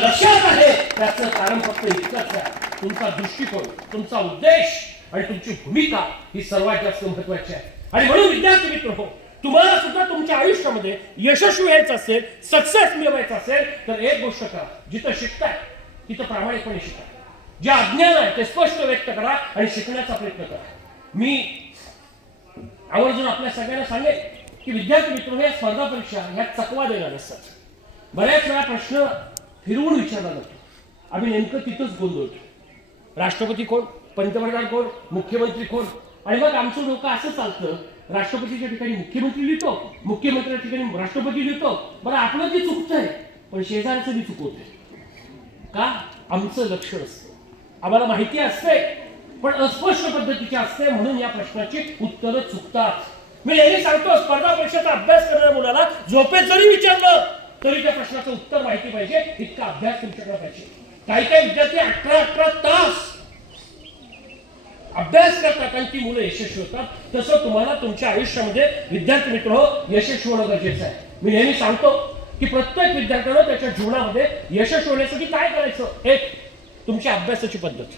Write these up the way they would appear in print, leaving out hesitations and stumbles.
लक्षात आहे त्याचं कारण फक्त इतकंच आहे, तुमचा दृष्टिकोन, तुमचा उद्देश आणि तुमची भूमिका ही सर्वात जास्त महत्वाची आहे. आणि म्हणून विद्यार्थी मित्र हो, तुम्हाला सुद्धा तुमच्या आयुष्यामध्ये यशस्वी व्हायचं असेल, सक्सेस मिळवायचं असेल तर एक गोष्ट करा, जिथं शिकताय तिथं प्रामाणिकपणे शिका. जे अज्ञान आहे ते स्पष्ट व्यक्त करा आणि शिकण्याचा प्रयत्न करा. मी आवर्जून आपल्या सगळ्यांना सांगेन की विद्यार्थी मित्र या स्पर्धा परीक्षा ह्या चकवा देणार असतात. बऱ्याच वेळा प्रश्न फिरवून विचारला जातो, आम्ही नेमकं तिथंच गोंधळतो. राष्ट्रपती कोण, पंतप्रधान कोण, मुख्यमंत्री कोण, आणि मग आमचं डोकं असं चालतं, राष्ट्रपतीच्या ठिकाणी मुख्यमंत्री लिहितो, मुख्यमंत्र्याच्या ठिकाणी राष्ट्रपती लिहितो. बरं आपलं ते चुकतंय पण शेजारचं बी चुकवतंय. का? आमचं लक्ष असतं, आम्हाला माहिती असते पण अस्पष्ट पद्धतीची असते, म्हणून या प्रश्नाची उत्तरं चुकतात. मी नेहमी सांगतो, स्पर्धा परीक्षेचा अभ्यास करणाऱ्या मुलाला झोपेत जरी विचारलं तरी त्या प्रश्नाचं उत्तर माहिती पाहिजे, इतका अभ्यास तुमच्याकडे पाहिजे. काही काही विद्यार्थी 18 तास अभ्यास करतात आणि ती मुलं यशस्वी होतात. तसं तुम्हाला तुमच्या आयुष्यामध्ये विद्यार्थी मित्र हो यशस्वी होणं गरजेचं आहे. मी नेहमी सांगतो की प्रत्येक विद्यार्थ्यानं त्याच्या जीवनामध्ये यशस्वी होण्यासाठी काय करायचं. 1, तुमची अभ्यासाची पद्धत.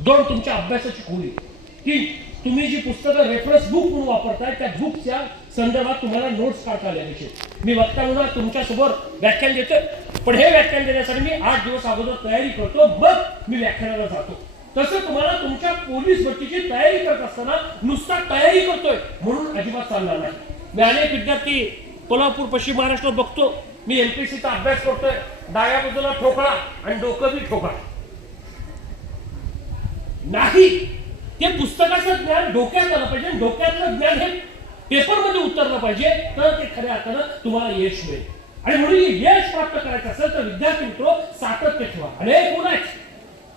2, तुमच्या अभ्यासाची खोली. 3, तुम्ही जी पुस्तकं रेफरन्स बुक म्हणून वापरताय त्या बुकच्या संदर्भात तुम्हाला नोट्स काढता आल्या पाहिजे. मी वक्ता म्हणून तुमच्यासमोर व्याख्यान देतोय, पण हे व्याख्यान देण्यासाठी मी 8 दिवस अगोदर तयारी करतो, मग मी व्याख्यानाला जातो. तसं तुम्हाला तुमच्या पोलीस भरतीची तयारी करत असताना नुसता तयारी करतोय म्हणून अजिबात चालणार नाही. मी अनेक विद्यार्थी कोल्हापूर, पश्चिम महाराष्ट्रात बघतो, मी एमपीसीचा अभ्यास करतोय, डाव्या बाजूला ठोकळा आणि डोकं बी ठोकळा. नाही, ते पुस्तकाचं ज्ञान डोक्यात आलं पाहिजे, डोक्यातलं ज्ञान हे पेपरमध्ये उतरलं पाहिजे, तर ते खऱ्या अर्थानं तुम्हाला यश मिळेल. आणि म्हणून यश प्राप्त करायचं असेल तर विद्यार्थी मित्र सातत्य ठेवा. अनेक मुलं आहेत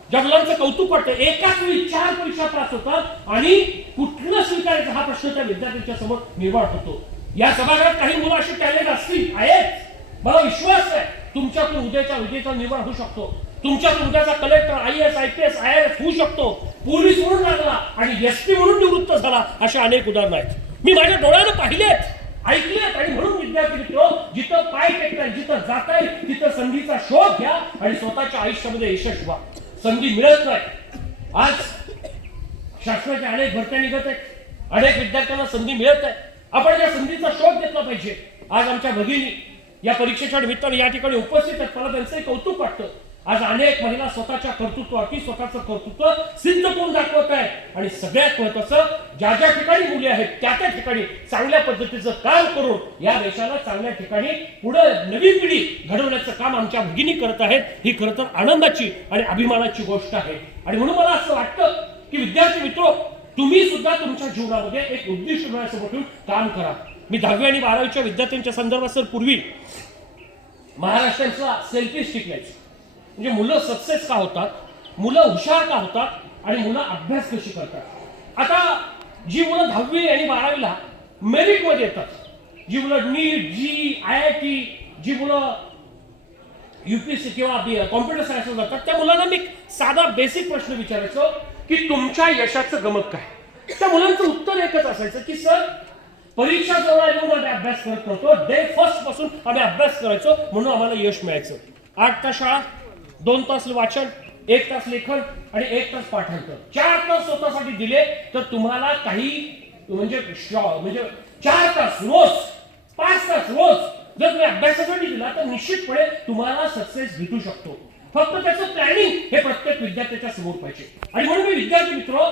ज्या मुलांचं कौतुक वाटतं, एकाच वेळी 4 परीक्षा पास होतात आणि कुठलं स्वीकारायचं हा प्रश्न त्या विद्यार्थ्यांच्या समोर निर्माण होतो. या सभागृहात काही मुलं अशी टॅलेंट असतील, आहेत, मला विश्वास आहे तुमच्यातून उद्याचा निर्माण होऊ शकतो. तुमच्यातून उद्याचा कलेक्टर, IAS, IPS, IRS होऊ शकतो. पोलीस म्हणून लागला आणि एसपी म्हणून निवृत्त झाला, अशा अनेक उदाहरणं आहेत. मी माझ्या डोळ्यानं पाहिलेत, ऐकलेत. आणि म्हणून विद्यार्थी मित्र जिथं पाय टेकताय, जिथं जाताय तिथं संधीचा शोध घ्या आणि स्वतःच्या आयुष्यामध्ये यशस्वी व्हा. संधी मिळत नाही. आज शासनाच्या अनेक भरत्या निघत आहेत, अनेक विद्यार्थ्यांना संधी मिळत आहे. आपण या संधीचा शोध घेतला पाहिजे. आज आमच्या भगिनी या परीक्षेच्या निमित्ताने या ठिकाणी उपस्थित आहेत, मला त्यांचंही कौतुक वाटतं. आज अनेक महिला स्वतःच्या कर्तृत्वाची स्वतःचं कर्तृत्व सिद्ध करून दाखवत आहेत. आणि सगळ्यात महत्वाचं, ज्या ज्या ठिकाणी मुली आहेत त्या त्या ठिकाणी चांगल्या पद्धतीचं काम करून या देशाला चांगल्या ठिकाणी पुढे नवी पिढी घडवण्याचं काम आमच्या भगिनी करत आहेत. ही खरं तर आनंदाची आणि अभिमानाची गोष्ट आहे. आणि म्हणून मला असं वाटतं की विद्यार्थी मित्र तुम्ही सुद्धा तुमच्या जीवनामध्ये एक उद्दिष्ट मिळवण्यासमोर ठेवून काम करा. मी 10वी आणि 12वीच्या विद्यार्थ्यांच्या संदर्भात सर पूर्वी महाराष्ट्राचा सेल्फी स्टिक घ्यायचं. म्हणजे मुलं सक्सेस का होतात, मुलं हुशार का होतात आणि मुलं अभ्यास कशी करतात. आता जी मुलं 10वी आणि 12वीला मेरिट मध्ये येतात, जी मुलं नीट, जी IIT, जी मुलं UPSC किंवा कॉम्प्युटर सायन्सला जातात, त्या मुलांना मी साधा बेसिक प्रश्न विचारायचो की तुमच्या यशाचं गमक काय. त्या मुलांचं उत्तर एकच असायचं की सर परीक्षा जवळ येऊन आम्ही अभ्यास करत नव्हतो, डे फर्स्ट पासून आम्ही अभ्यास करायचो म्हणून आम्हाला यश मिळायचं. 8 तास शाळा, 2 तास वाचन, 1 तास लेखन आणि 1 तास पाठांतर, 4 तास स्वतःसाठी दिले तर तुम्हाला काही म्हणजे 4 तास रोज, 5 तास रोज जर तुम्ही अभ्यासासाठी दिला तर निश्चितपणे तुम्हाला सक्सेस भेटू शकतो. फक्त त्याचं प्लॅनिंग हे प्रत्येक विद्यार्थ्याच्या समोर पाहिजे. आणि म्हणून मी विद्यार्थी मित्र